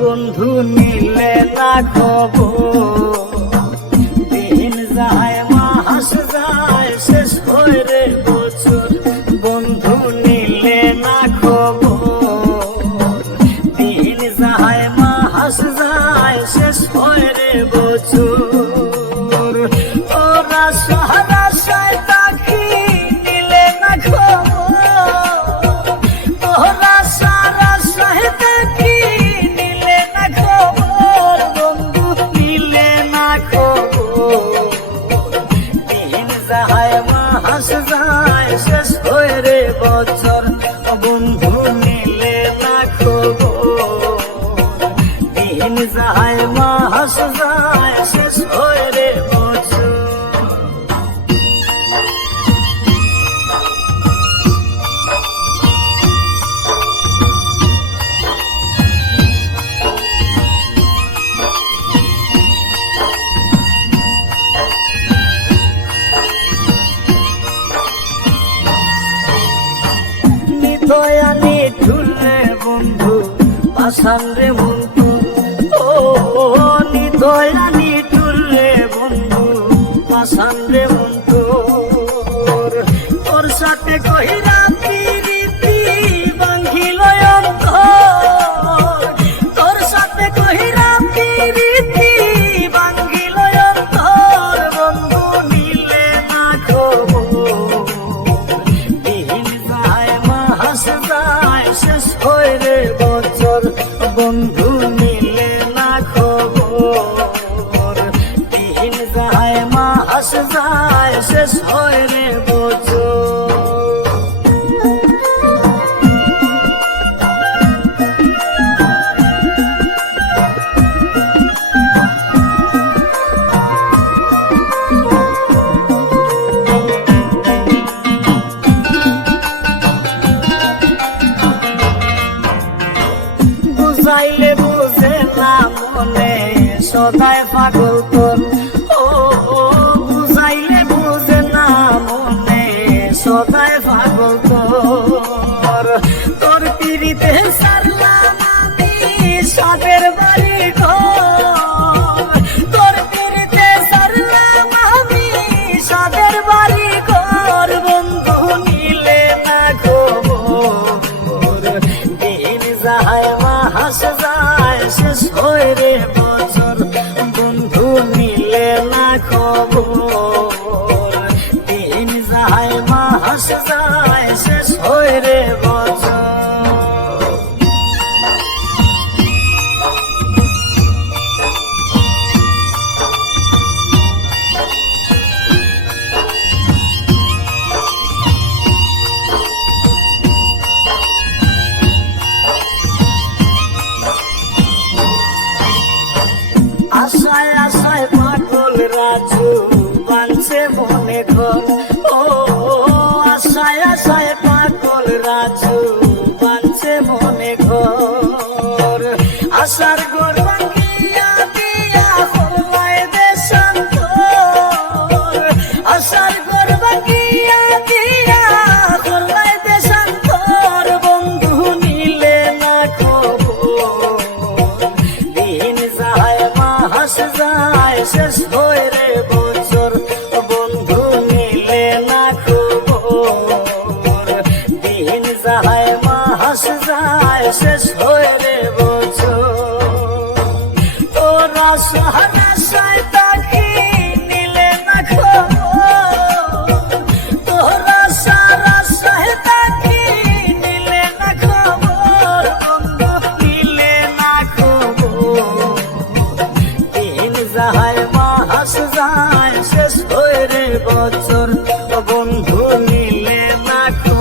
বন্ধু নিলে না খবর, দিন যায় মাস যায় শেষ হয় রে বছর। বন্ধু নিলে না খবর, দিন যায় মাস যায় শেষ হয় রে বছর। ওরা সারা সায় তাকি নিলে না খবর, ওরা সারা সায় তাকি নিলে না খবর। বন্ধু নিলে না খবর, দিন যায় মাস যায় শেষ হয় রে বছর। বন্ধু নিলে না খবর, দিন যায় মাস যায় শেষ হয় রে বছর। দয়া নিঠুরে বন্ধু পাষাণ রে মন তোর, ও দয়া নিঠুরে বন্ধু পাষাণ রে মন তোর। তোর সাথে কহিরা প্রীতি ভাঙিল অন্তর, তোর সাথে কহিরা প্রীতি ভাঙিল অন্তর। বন্ধু নিলে না খবর, দিন যায় মাস যায় শেষ হয় রে বছর। বন্ধু নিলে না খবর, দিন যায় মাস যায় শেষ হয় রে বছর। বুঝাইলে বুঝে না মনে সদায় পাগল তোর, ও বুঝাইলে বুঝে না মনে সদায় পাগল তোর। তোর পিড়িতে সারলাম আমি সাদের বাড়ি ঘর, তোর পিড়িতে সারলাম আমি সাদের বাড়ি ঘর। বন্ধু নিলে না খবর, দিন যায় মাস যায় শেষ হয় রে বছর। বন্ধু নিলে না খবর, দিন যায় মাস যায় শেষ হয় রে বছর। আশায় আশায় পাগল রাজু বানছে মনে ঘর, ও আশায় আশায় পাগল রাজু বানছে মনে ঘর। আশার ঘর ভাঙিয়া দিয়া হলায় দেশান্তর, আশার ঘর ভাঙিয়া দিয়া হলায় দেশান্তর। বন্ধু নিলে না খবর, দিন যায় মাস যায় শেষ হয় রে বছর। বন্ধু নিলে না খবর, দিন যায় মাস যায় শেষ হয় রে বছর। তোরা সারা সায় তাকি নিলে না খবর, তোরা সারা সায় তাকি নিলে না খবর। বন্ধু নিলে না খবর, দিন যায় মাস যায় শেষ হয় রে বছর। বন্ধু নিলে না খবর।